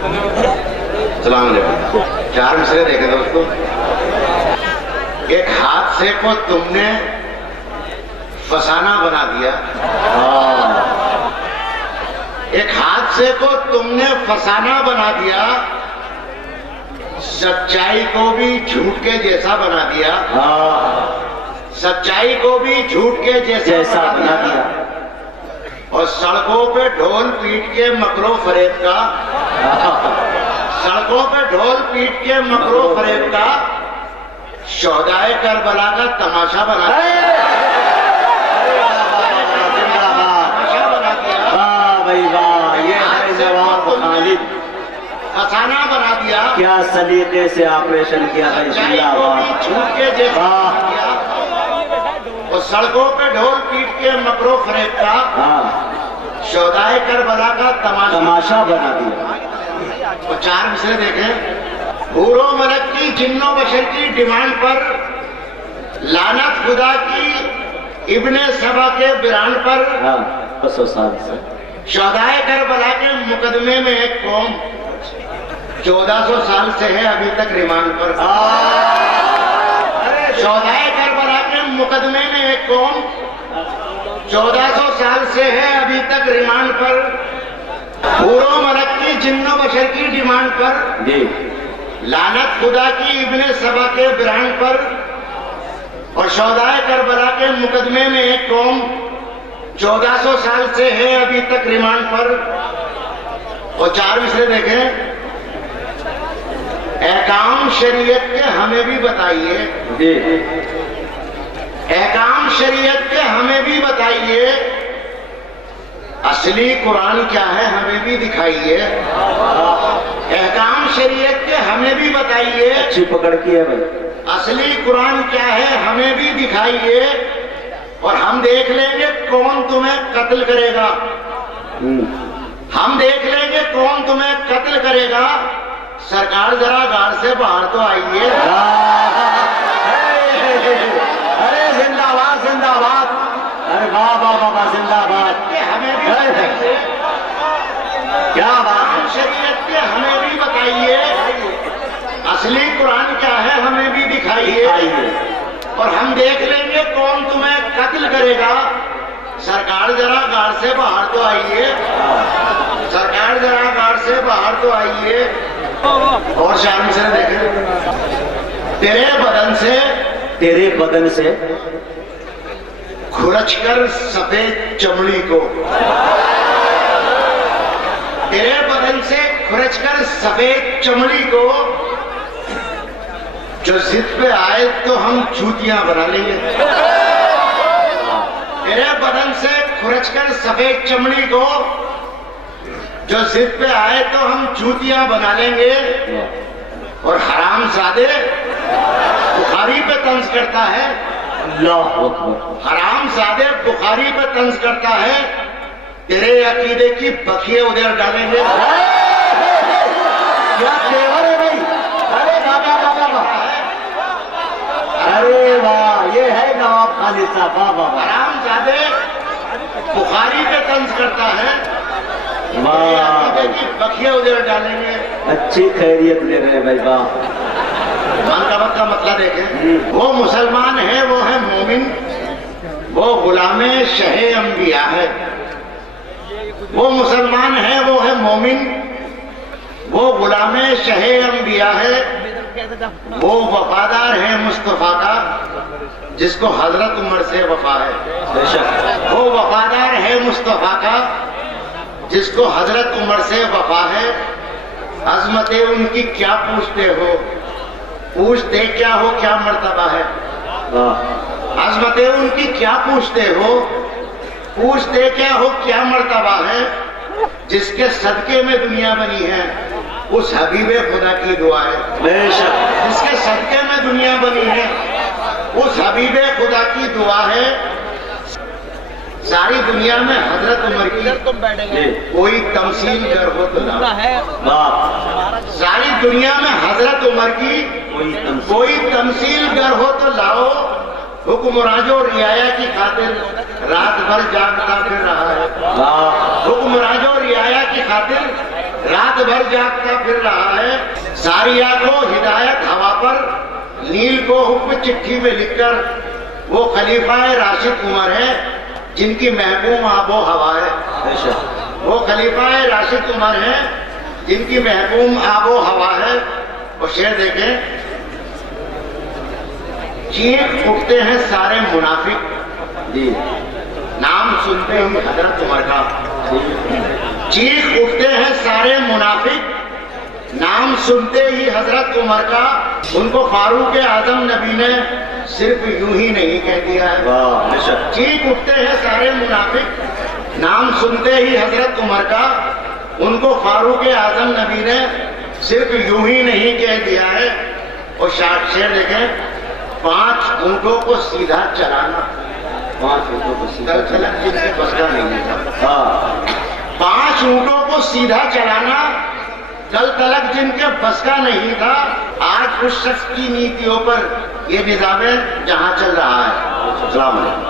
सलाम अलैकुम। चार मिसरे देखे दोस्तों। एक हादसे को तुमने फसाना बना दिया, एक हादसे को तुमने फसाना बना दिया, सच्चाई को भी झूठ के जैसा बना दिया, सच्चाई को भी झूठ के जैसा बना दिया, और सड़कों पे ढोल पीट के मकरो फरेब का, सड़कों पे ढोल पीट के मकरो फरेब का शोहदाए करबला का तमाशा बना दिया। फसाना बना दिया, क्या सलीके से ऑपरेशन किया है, झूठ के जैसा किया, और सड़कों पे ढोल पीट के मकरो फरेब का शोहदाए करबला का तमाशा बना दिया। और चार मिसरे देखें। हूरो मलक की जिन्नो बशर की डिमांड पर, लानत खुदा की इब्ने सबा के बिरान पर, शोहदाए करबला के मुकदमे में एक कौम 1400 साल से है अभी तक रिमांड पर। शोहदाए करबला के मुकदमे में एक कौम 1400 साल से है अभी तक रिमांड पर। हूरो मलक की जिन्नो बशर की डिमांड पर जी, लानत खुदा की इब्ने सबा के बिरान पर, और शोहदाए करबला के मुकदमे में एक कौम 1400 साल से है अभी तक रिमांड पर। और चार मिसरे देखें। एहकाम शरीयत के हमें भी बताइए, एहकाम शरीयत के हमें भी बताइए, असली कुरान क्या है हमें भी दिखाइए। एहकाम शरीयत के हमें भी बताइए, अच्छी पकड़ की है भाई। असली कुरान क्या है हमें भी दिखाइए, और हम देख लेंगे कौन तुम्हें कत्ल करेगा, हम देख लेंगे कौन तुम्हें कत्ल करेगा। सरकार जरा गाड़ से बाहर तो आइए। अरे जिंदाबाद जिंदाबाद, अरे वाह वाह वाह जिंदाबाद। हमें भी बताइए, क्या बात, शरीयत के हमें भी बताइए, असली कुरान क्या है हमें भी दिखाइए, और हम देख लेंगे कौन तुम्हें कत्ल करेगा। सरकार जरा गाड़ से बाहर तो आइए, सरकार जरा गाड़ से बाहर तो आइए। और चार मिसरे देखें। तेरे बदन से खुरच कर सफेद चमड़ी को, तेरे बदन से खुरच कर सफेद चमड़ी को, जो जिद पे आए तो हम जूतियां बना लेंगे। तेरे बदन से खुरच कर सफेद चमड़ी को, जो जिद पे आए तो हम जूतियां बना लेंगे। और हरामजादे बुखारी पे तंज करता है, हरामजादे बुखारी पे तंज करता है, तेरे अकीदे की बखिए उधर डालेंगे। क्या तेवर है भाई, अरे बाबा बाबा बाबा, अरे वाह, ये है नवाब खालिद साहब। बाबा हरामजादे बुखारी पे तंज करता है, बखिया उधर डालेंगे। अच्छी खैरियत ले रहे भाई, वाह। मनकबत का मतलब देखें। वो मुसलमान है, वो है मोमिन, वो गुलामे शहे अंबिया है। वो मुसलमान है, वो है मोमिन, वो गुलामे शहे अंबिया है। वो वफादार है मुस्तफा का, जिसको हजरत उमर से वफा है। वो वफादार है मुस्तफा का, जिसको हजरत उमर से वफा है। अजमतें उनकी क्या पूछते हो, पूछते क्या हो क्या मर्तबा है। अजमतें उनकी क्या पूछते हो, पूछते क्या हो क्या मर्तबा है। जिसके सदके में दुनिया बनी है उस हबीबे खुदा की दुआ है। जिसके सदके में दुनिया बनी है उस हबीबे खुदा की दुआ है। सारी दुनिया में हजरत उमर की कोई तमसील कर हो तो लाओ। सारी दुनिया में हजरत उमर की कोई तमसील कर हो तो लाओ। हुक्म राजो रियाया की खातिर रात भर जागता फिर रहा है। हुक्म राजो रियाया की खातिर रात भर जागता फिर रहा है। सारिया को हिदायत हवा पर, नील को हुक्म चिट्ठी में लिखकर। वो खलीफा राशिद उमर है जिनकी महबूब आबो हवा है। वो खलीफा राशिद उमर है जिनकी महबूब आबो हवा है। और शेर देखें, चीख उठते हैं सारे मुनाफिक जी, नाम सुनते ही हजरत उमर का। चीख उठते हैं सारे मुनाफिक, नाम सुनते ही हजरत उमर का। उनको फारूक आजम नबी ने सिर्फ यूं ही नहीं कह दिया है। चीख उठते हैं सारे मुनाफिक, नाम सुनते ही हजरत उमर का। उनको फारूक आजम नबी ने सिर्फ यूं ही नहीं कह दिया है। और शेर देखें, 5 ऊंटों को सीधा चलाना, 5 ऊंटों को सीधा चलाना जिनके बस का नहीं था। 5 ऊंटों को सीधा चलाना कल तलक जिनके बस का नहीं था, आज उस शख्स की नीतियों पर ये निजाम जहां चल रहा है।